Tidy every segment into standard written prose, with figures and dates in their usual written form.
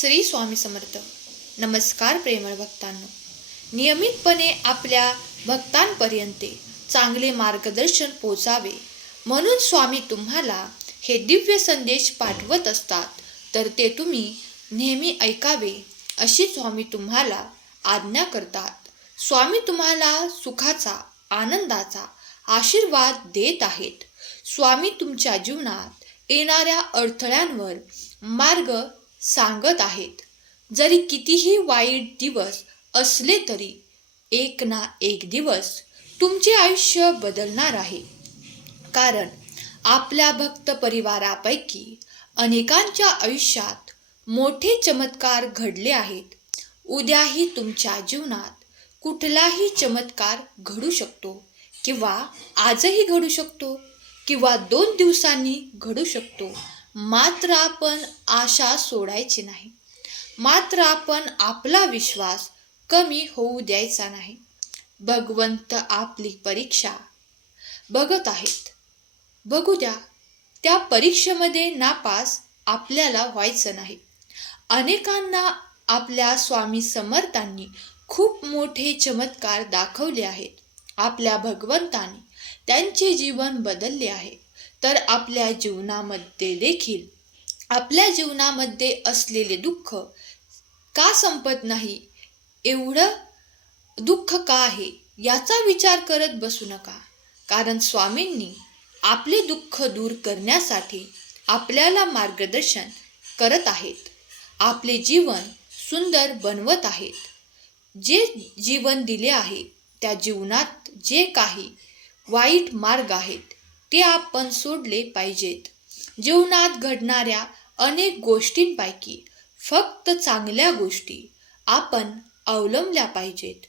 श्री स्वामी समर्थ. नमस्कार प्रेमळ भक्तांनो. नियमितपणे आपल्या भक्तांपर्यंत चांगले मार्गदर्शन पोचावे म्हणून स्वामी तुम्हाला हे दिव्य संदेश पाठवत असतात, तर ते तुम्ही नेहमी ऐकावे अशी स्वामी तुम्हाला आज्ञा करतात. स्वामी तुम्हाला सुखाचा, आनंदाचा आशीर्वाद देत आहेत. स्वामी तुमच्या जीवनात येणाऱ्या अडथळ्यांवर मार्ग सांगत आहेत. जरी कितीही वाईट दिवस असले तरी एक ना एक दिवस तुमचे आयुष्य बदलणार आहे. कारण आपल्या भक्त परिवारापैकी अनेकांच्या आयुष्यात मोठे चमत्कार घडले आहेत. उद्याही तुमच्या जीवनात कुठलाही चमत्कार घडू शकतो, किंवा आजही घडू शकतो, किंवा 2 दिवसांनी घडू शकतो. मात्र आपण आशा सोडायची नाही. मात्र आपण आपला विश्वास कमी होऊ द्यायचा नाही. भगवंत आपली परीक्षा बघत आहेत. बघू द्या. त्या परीक्षेमध्ये नापास आपल्याला व्हायचं नाही. अनेकांना आपल्या स्वामी समर्थांनी खूप मोठे चमत्कार दाखवले आहेत. आपल्या भगवंताने त्यांचे जीवन बदलले आहे. तर आपल्या जीवनामध्ये देखील आपल्या जीवनामध्ये असलेले दुःख का संपत नाही, एवढं दुःख का आहे याचा विचार करत बसू नका. कारण स्वामींनी आपले दुःख दूर करण्यासाठी आपल्याला मार्गदर्शन करत आहेत. आपले जीवन सुंदर बनवत आहेत. जे जीवन दिले आहे त्या जीवनात जे काही वाईट मार्ग आहेत ते आपण सोडले पाहिजेत. जीवनात घडणाऱ्या अनेक गोष्टींपैकी फक्त चांगल्या गोष्टी आपण अवलंबल्या पाहिजेत.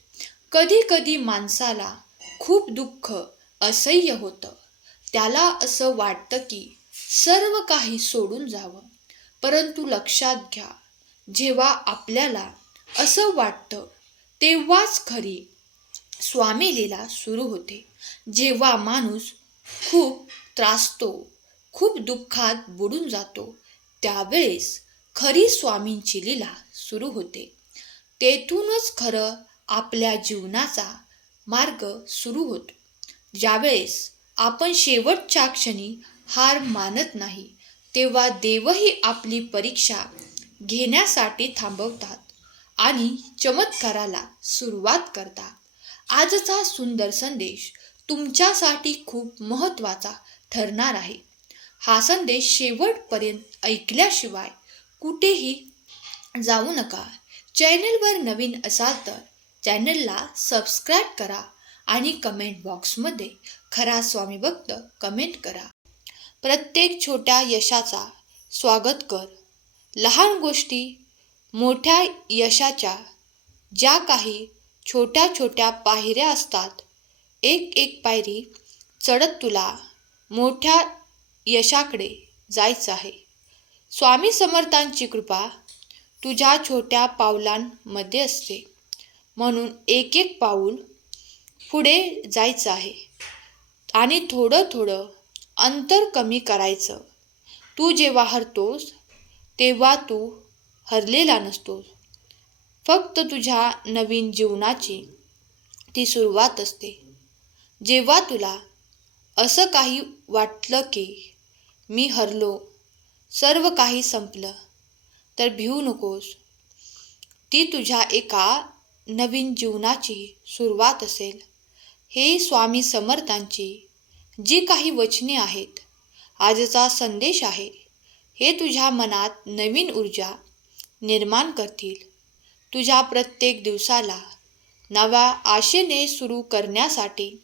कधी कधी माणसाला खूप दुःख असह्य होतं. त्याला असं वाटतं की सर्व काही सोडून जावं. परंतु लक्षात घ्या, जेव्हा आपल्याला असं वाटतं तेव्हाच खरी स्वामी लीला सुरू होते. जेव्हा माणूस खूप त्रासतो, खूप दुःखात बुडून जातो, त्यावेळेस खरी स्वामींची लीला सुरू होते. तेथूनच खरं आपल्या जीवनाचा मार्ग सुरू होतो. ज्यावेळेस आपण शेवटच्या क्षणी हार मानत नाही, तेव्हा देवही आपली परीक्षा घेण्यासाठी थांबवतात आणि चमत्काराला सुरुवात करतात. आजचा सुंदर संदेश तुमच्यासाठी खूप महत्त्वाचा ठरणार आहे. हा संदेश शेवटपर्यंत ऐकल्याशिवाय कुठेही जाऊ नका. चॅनलवर नवीन असाल तर चॅनलला सबस्क्राईब करा आणि कमेंट बॉक्समध्ये खरा स्वामी भक्त कमेंट करा. प्रत्येक छोट्या यशाचा स्वागत कर. लहान गोष्टी मोठ्या यशाच्या ज्या काही छोट्या छोट्या पायऱ्या असतात, एक एक पायरी चढत तुला मोठ्या यशाकडे जायचं आहे. स्वामी समर्थांची कृपा तुझ्या छोट्या पावलांमध्ये असते. म्हणून एक एक पाऊल पुढे जायचं आहे आणि थोडं थोडं अंतर कमी करायचं. तू जेव्हा हरतोस तेव्हा तू हरलेला नसतोस. फक्त तुझ्या नवीन जीवनाची ती सुरुवात असते. जेव्हा तुला असं काही वाटलं की मी हरलो, सर्व काही संपलं, तर भिवू नकोस. ती तुझ्या एका नवीन जीवनाची सुरुवात असेल. हे स्वामी समर्थांची जी काही वचने आहेत, आजचा संदेश आहे, हे तुझ्या मनात नवीन ऊर्जा निर्माण करतील. तुझ्या प्रत्येक दिवसाला नव्या आशेने सुरू करण्यासाठी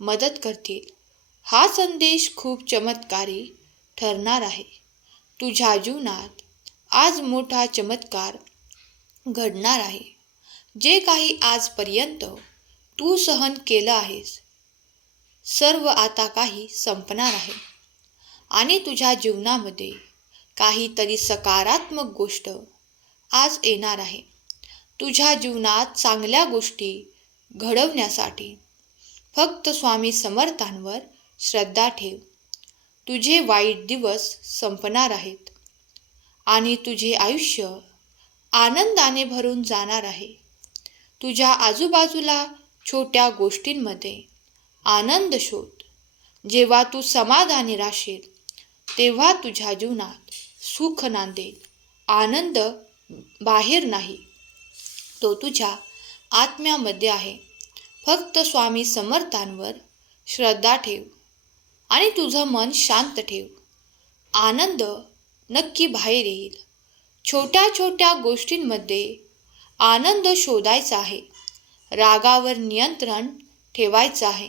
मदत करतील. हा संदेश खूप चमत्कारी ठरणार आहे. तुझ्या जीवनात आज मोठा चमत्कार घडणार आहे. जे काही आजपर्यंत तू सहन केलं आहेस, सर्व आता काही संपणार आहे आणि तुझ्या जीवनामध्ये काहीतरी सकारात्मक गोष्ट आज येणार आहे. तुझ्या जीवनात चांगल्या गोष्टी घडवण्यासाठी फक्त स्वामी समर्थांवर श्रद्धा ठेव. तुझे वाईट दिवस संपणार आहेत आणि तुझे आयुष्य आनंदाने भरून जाणार आहे. तुझ्या आजूबाजूला छोट्या गोष्टींमध्ये आनंद शोध. जेव्हा तू समाधानी राहशील तेव्हा तुझ्या जीवनात सुख नांदेल. आनंद बाहेर नाही, तो तुझ्या आत्म्यामध्ये आहे. फक्त स्वामी समर्थांवर श्रद्धा ठेव आणि तुझं मन शांत ठेव. आनंद नक्की बाहेर येईल. छोट्या छोट्या गोष्टींमध्ये आनंद शोधायचा आहे. रागावर नियंत्रण ठेवायचं आहे.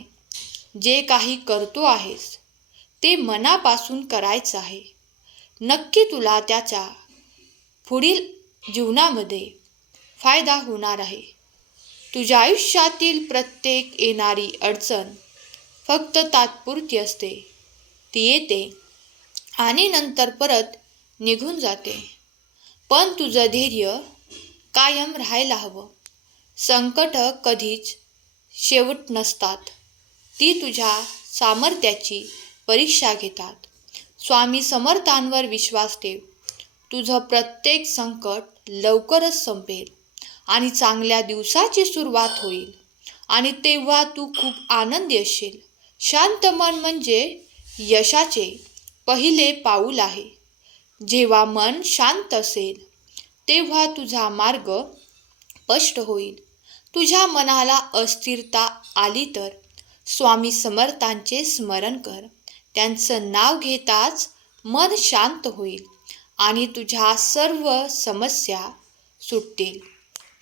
जे काही करतो आहेस ते मनापासून करायचं आहे. नक्की तुला त्याचा पुढील जीवनामध्ये फायदा होणार आहे. तुझ्या आयुष्यातील प्रत्येक येणारी अडचण फक्त तात्पुरती असते. ती येते आणि नंतर परत निघून जाते. पण तुझं धैर्य कायम राहायला हवं. संकट कधीच शेवट नसतात. ती तुझ्या सामर्थ्याची परीक्षा घेतात. स्वामी समर्थांवर विश्वास ठेव. तुझं प्रत्येक संकट लवकरच संपेल आणि चांगल्या दिवसाची सुरुवात होईल. आणि तेव्हा तू खूप आनंदी असशील. शांत मन म्हणजे यशाचे पहिले पाऊल आहे. जेव्हा मन शांत असेल तेव्हा तुझा मार्ग स्पष्ट होईल. तुझ्या मनाला अस्थिरता आली तर स्वामी समर्थांचे स्मरण कर. त्यांचं नाव घेताच मन शांत होईल आणि तुझ्या सर्व समस्या सुटतील.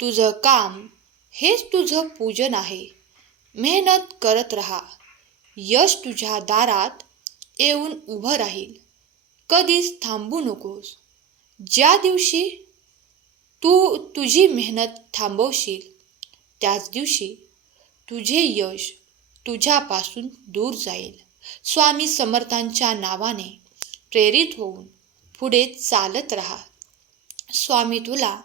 तुझं काम हेच तुझं पूजन आहे. मेहनत करत राहा. यश तुझ्या दारात येऊन उभं राहील. कधीच थांबू नकोस. ज्या दिवशी तू तुझी मेहनत थांबवशील त्याच दिवशी तुझे यश तुझ्यापासून दूर जाईल. स्वामी समर्थांच्या नावाने प्रेरित होऊन पुढे चालत राहा. स्वामी तुला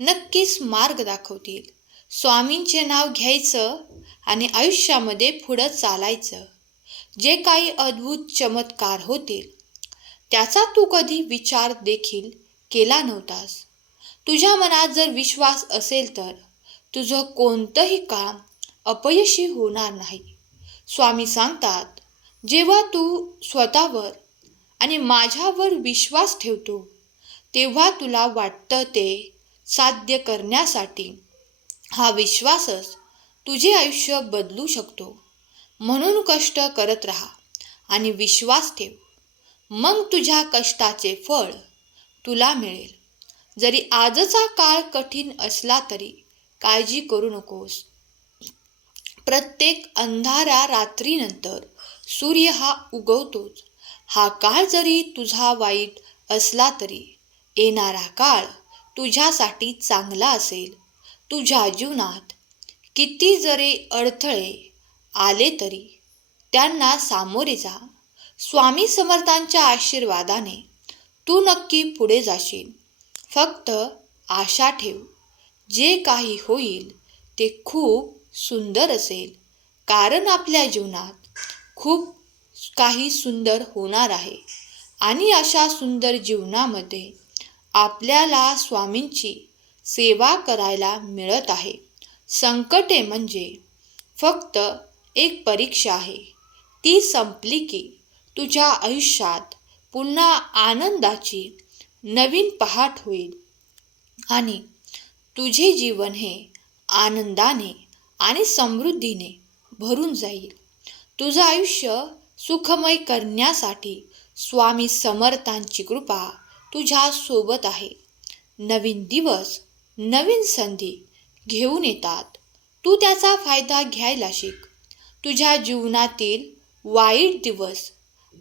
नक्कीच मार्ग दाखवतील. स्वामींचे नाव घ्यायचं आणि आयुष्यामध्ये पुढं चालायचं. जे काही अद्भुत चमत्कार होतील त्याचा तू कधी विचार देखील केला नव्हतास. तुझ्या मनात जर विश्वास असेल तर तुझं कोणतंही काम अपयशी होणार नाही. स्वामी सांगतात, जेव्हा तू स्वतःवर आणि माझ्यावर विश्वास ठेवतो तेव्हा तुला वाटतं ते साध्य करण्यासाठी हा विश्वासच तुझे आयुष्य बदलू शकतो. म्हणून कष्ट करत राहा आणि विश्वास ठेव. मग तुझ्या कष्टाचे फळ तुला मिळेल. जरी आजचा काळ कठीण असला तरी काळजी करू नकोस. प्रत्येक अंधाऱ्या रात्रीनंतर सूर्य हा उगवतोच. हा काळ जरी तुझा वाईट असला तरी येणारा काळ तुझ्यासाठी चांगला असेल. तुझ्या जीवनात किती जरी अडथळे आले तरी त्यांना सामोरे जा. स्वामी समर्थांच्या आशीर्वादाने तू नक्की पुढे जाशील. फक्त आशा ठेव. जे काही होईल ते खूप सुंदर असेल. कारण आपल्या जीवनात खूप काही सुंदर होणार आहे आणि अशा सुंदर जीवनामध्ये आपल्याला स्वामींची सेवा करायला मिळत आहे. संकटे म्हणजे फक्त एक परीक्षा आहे. ती संपली की तुझ्या आयुष्यात पुन्हा आनंदाची नवीन पहाट होईल आणि तुझे जीवन हे आनंदाने आणि समृद्धीने भरून जाईल. तुझं आयुष्य सुखमय करण्यासाठी स्वामी समर्थांची कृपा तुझ्या सोबत आहे. नवीन दिवस नवीन संधी घेऊन येतात. तू त्याचा फायदा घ्यायला शिक. तुझ्या जीवनातील वाईट दिवस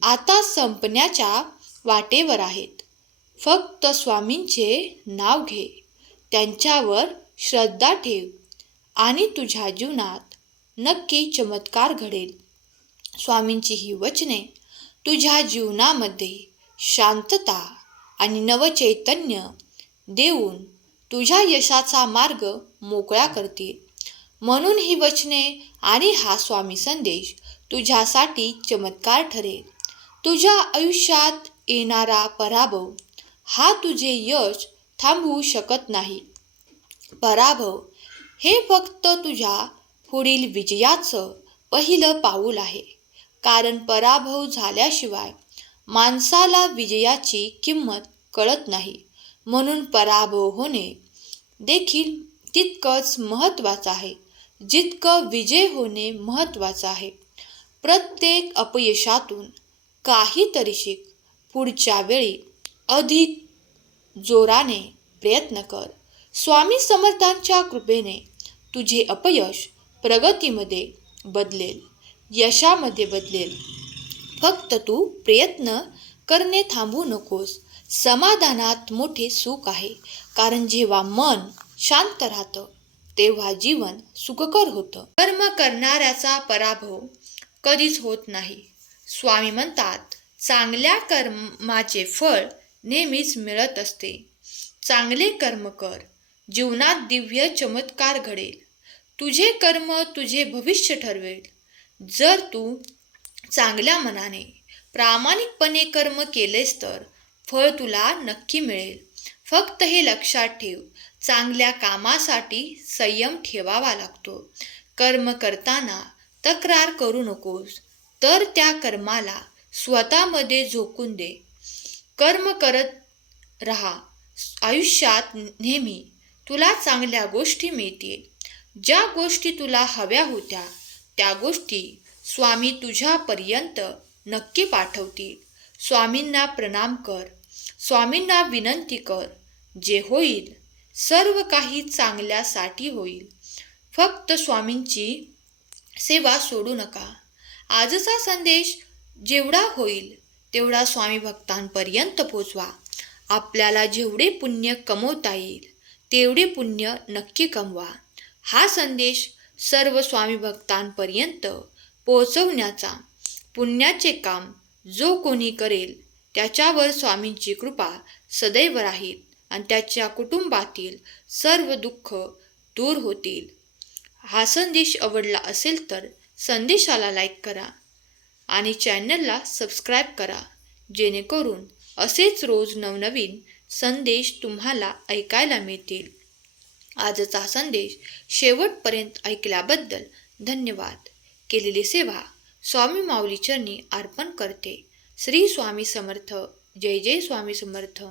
आता संपण्याच्या वाटेवर आहेत. फक्त स्वामींचे नाव घे, त्यांच्यावर श्रद्धा ठेव आणि तुझ्या जीवनात नक्की चमत्कार घडेल. स्वामींची ही वचने तुझ्या जीवनामध्ये शांतता आणि नवचैतन्य देऊन तुझ्या यशाचा मार्ग मोकळा करतील. म्हणून ही वचने आणि हा स्वामी संदेश तुझ्यासाठी चमत्कार ठरेल. तुझ्या आयुष्यात येणारा पराभव हा तुझे यश थांबवू शकत नाही. पराभव हे फक्त तुझ्या पुढील विजयाचं पहिलं पाऊल आहे. कारण पराभव झाल्याशिवाय माणसाला विजयाची किंमत कळत नाही. म्हणून पराभव होणे देखील तितकंच महत्त्वाचं आहे जितकं विजय होणे महत्त्वाचं आहे. प्रत्येक अपयशातून काहीतरी शिक. पुढच्या वेळी अधिक जोराने प्रयत्न कर. स्वामी समर्थांच्या कृपेने तुझे अपयश प्रगतीमध्ये बदलेल, यशामध्ये बदलेल. फक्त तू प्रयत्न करणे थांबवू नकोस. समाधानात मोठे सुख आहे. कारण जेव्हा मन शांत राहतं तेव्हा जीवन सुखकर होतं. कर्म करणाऱ्याचा पराभव कधीच होत नाही. स्वामी म्हणतात, चांगल्या कर्माचे फळ नेहमीच मिळत असते. चांगले कर्म कर, जीवनात दिव्य चमत्कार घडेल. तुझे कर्म तुझे भविष्य ठरवेल. जर तू चांगल्या मनाने प्रामाणिकपणे कर्म केलेस तर फळ तुला नक्की मिळेल. फक्त हे लक्षात ठेव, चांगल्या कामासाठी संयम ठेवावा लागतो. कर्म करताना तक्रार करू नकोस, तर त्या कर्माला स्वतःमध्ये झोकून दे. कर्म करत राहा. आयुष्यात नेहमी तुला चांगल्या गोष्टी मिळतील. ज्या गोष्टी तुला हव्या होत्या त्या गोष्टी स्वामी तुझ्यापर्यंत नक्की पाठवतील. स्वामींना प्रणाम कर, स्वामींना विनंती कर. जे होईल सर्व काही चांगल्यासाठी होईल. फक्त स्वामींची सेवा सोडू नका. आजचा संदेश जेवढा होईल तेवढा स्वामी भक्तांपर्यंत पोचवा. आपल्याला जेवढे पुण्य कमवता येईल तेवढे पुण्य नक्की कमवा. हा संदेश सर्व स्वामी भक्तांपर्यंत पोहोचवण्याचा पुण्याचे काम जो कोणी करेल त्याच्यावर स्वामींची कृपा सदैव राहील आणि त्याच्या कुटुंबातील सर्व दुःख दूर होतील. हा संदेश आवडला असेल तर संदेशाला लाईक करा आणि चॅनलला सबस्क्राईब करा, जेणेकरून असेच रोज नवनवीन संदेश तुम्हाला ऐकायला मिळतील. आजचा संदेश शेवटपर्यंत ऐकल्याबद्दल धन्यवाद. केलेली सेवा स्वामी माऊली चरणी अर्पण करते. श्री स्वामी समर्थ. जय जय स्वामी समर्थ.